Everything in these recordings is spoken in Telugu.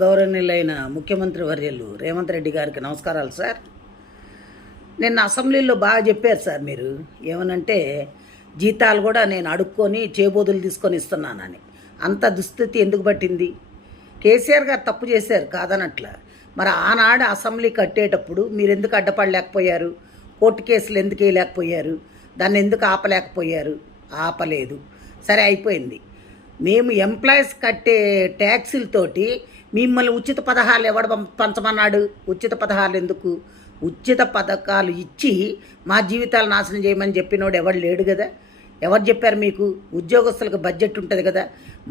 గౌరవనీయులైన ముఖ్యమంత్రి వర్యులు రేవంత్ రెడ్డి గారికి నమస్కారాలు సార్. నిన్న అసెంబ్లీలో బాగా చెప్పారు సార్. మీరు ఏమనంటే జీతాలు కూడా నేను అడుక్కొని చేబోదులు తీసుకొని ఇస్తున్నానని. అంత దుస్థితి ఎందుకు పట్టింది? కేసీఆర్ గారు తప్పు చేశారు కాదనట్ల. మరి ఆనాడు అసెంబ్లీ కట్టేటప్పుడు మీరు ఎందుకు అడ్డపడలేకపోయారు? కోర్టు కేసులు ఎందుకు వేయలేకపోయారు? దాన్ని ఎందుకు ఆపలేకపోయారు? ఆపలేదు. సరే, అయిపోయింది. మేము ఎంప్లాయీస్ కట్టే ట్యాక్సులతోటి మిమ్మల్ని ఉచిత పథకాలు ఎవడు పంచమన్నాడు? ఉచిత పథకాలు ఎందుకు? ఉచిత పథకాలు ఇచ్చి మా జీవితాలు నాశనం చేయమని చెప్పినోడు ఎవడు లేడు కదా. ఎవరు చెప్పారు మీకు? ఉద్యోగస్తులకు బడ్జెట్ ఉంటుంది కదా.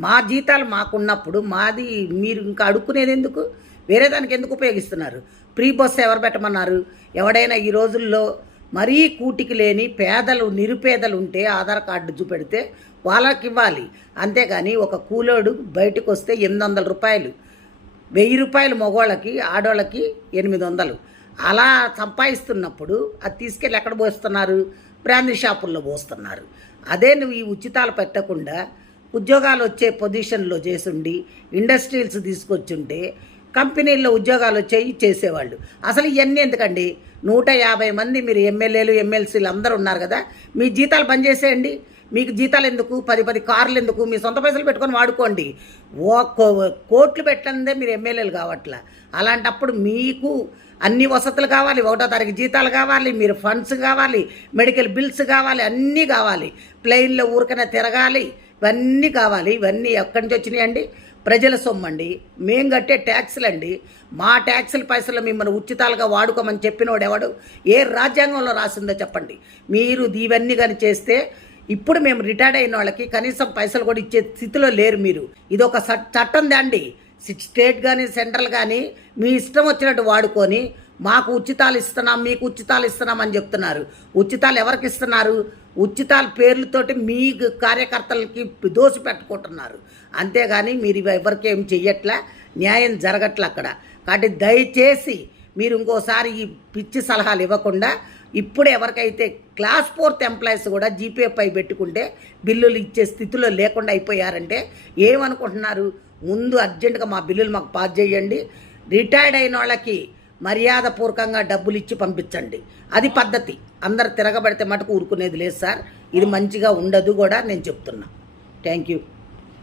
మా జీతాలు మాకున్నప్పుడు మాది మీరు ఇంకా అడుక్కునేది ఎందుకు? వేరే దానికి ఎందుకు ఉపయోగిస్తున్నారు? ఫ్రీ బస్సు ఎవరు పెట్టమన్నారు? ఎవడైనా ఈ రోజుల్లో మరీ కూటికి లేని పేదలు నిరుపేదలు ఉంటే ఆధార్ కార్డు చూపెడితే వాళ్ళకి ఇవ్వాలి. అంతేగాని ఒక కూలోడు బయటకు వస్తే 800 రూపాయలు, 1000 రూపాయలు మగవాళ్ళకి, ఆడవాళ్ళకి 800. అలా సంపాదిస్తున్నప్పుడు అది తీసుకెళ్ళి ఎక్కడ పోస్తున్నారు? బ్రాందీ షాపుల్లో పోస్తున్నారు. అదే నువ్వు ఈ ఉచితాలు పెట్టకుండా ఉద్యోగాలు వచ్చే పొజిషన్లో చేసుండి ఇండస్ట్రీస్ తీసుకొచ్చుంటే కంపెనీల్లో ఉద్యోగాలు వచ్చేవి చేసేవాళ్ళు. అసలు ఇవన్నీ ఎందుకండి? 150 మంది మీరు ఎమ్మెల్యేలు ఎమ్మెల్సీలు అందరూ ఉన్నారు కదా, మీ జీతాలు బంద్ చేసేయండి. మీకు జీతాలు ఎందుకు? 10 కార్లు ఎందుకు? మీ సొంత పైసలు పెట్టుకొని వాడుకోండి. కోట్లు పెట్టందే మీరు ఎమ్మెల్యేలు కావట్లా. అలాంటప్పుడు మీకు అన్ని వసతులు కావాలి, 1వ తారీఖు జీతాలు కావాలి, మీరు ఫండ్స్ కావాలి, మెడికల్ బిల్స్ కావాలి, అన్నీ కావాలి. ప్లెయిన్లో ఊరికనే తిరగాలి, ఇవన్నీ కావాలి. ఇవన్నీ ఎక్కడి నుంచి వచ్చినాయండి? ప్రజల సొమ్మండి, మేము కట్టే ట్యాక్సులు అండి. మా ట్యాక్సుల పైసలు మిమ్మల్ని ఉచితాలుగా వాడుకోమని చెప్పినోడు ఎవడు? ఏ రాజ్యాంగంలో రాసిందో చెప్పండి. మీరు ఇవన్నీ కానీ చేస్తే ఇప్పుడు మేము రిటైర్డ్ అయిన వాళ్ళకి కనీసం పైసలు కూడా ఇచ్చే స్థితిలో లేరు మీరు. ఇది ఒక చట్టం దాండి. స్టేట్ కానీ సెంట్రల్ కానీ మీ ఇష్టం వచ్చినట్టు వాడుకొని మాకు ఉచితాలు ఇస్తున్నాం, మీకు ఉచితాలు ఇస్తున్నాం అని చెప్తున్నారు. ఉచితాలు ఎవరికి ఇస్తున్నారు? ఉచితాల పేర్లతోటి మీ కార్యకర్తలకి దోసి పెట్టుకుంటున్నారు. అంతేగాని మీరు ఎవరికి ఏం చెయ్యట్లే, న్యాయం జరగట్లే అక్కడ. కాబట్టి దయచేసి మీరు ఇంకోసారి ఈ పిచ్చి సలహాలు ఇవ్వకుండా ఇప్పుడు ఎవరికైతే క్లాస్ 4th ఎంప్లాయీస్ కూడా జీపీఎఫ్ఐ పెట్టుకుంటే బిల్లులు ఇచ్చే స్థితిలో లేకుండా అయిపోయారంటే ఏమనుకుంటున్నారు? ముందు అర్జెంటుగా మా బిల్లులు మాకు పాస్ చేయండి. రిటైర్డ్ అయిన వాళ్ళకి మర్యాదపూర్వకంగా డబ్బులు ఇచ్చి పంపించండి. అది పద్ధతి. అందరు తిరగబడితే మటుకు ఊరుకునేది లేదు సార్. ఇది మంచిగా ఉండదు కూడా నేను చెప్తున్నా. Thank you.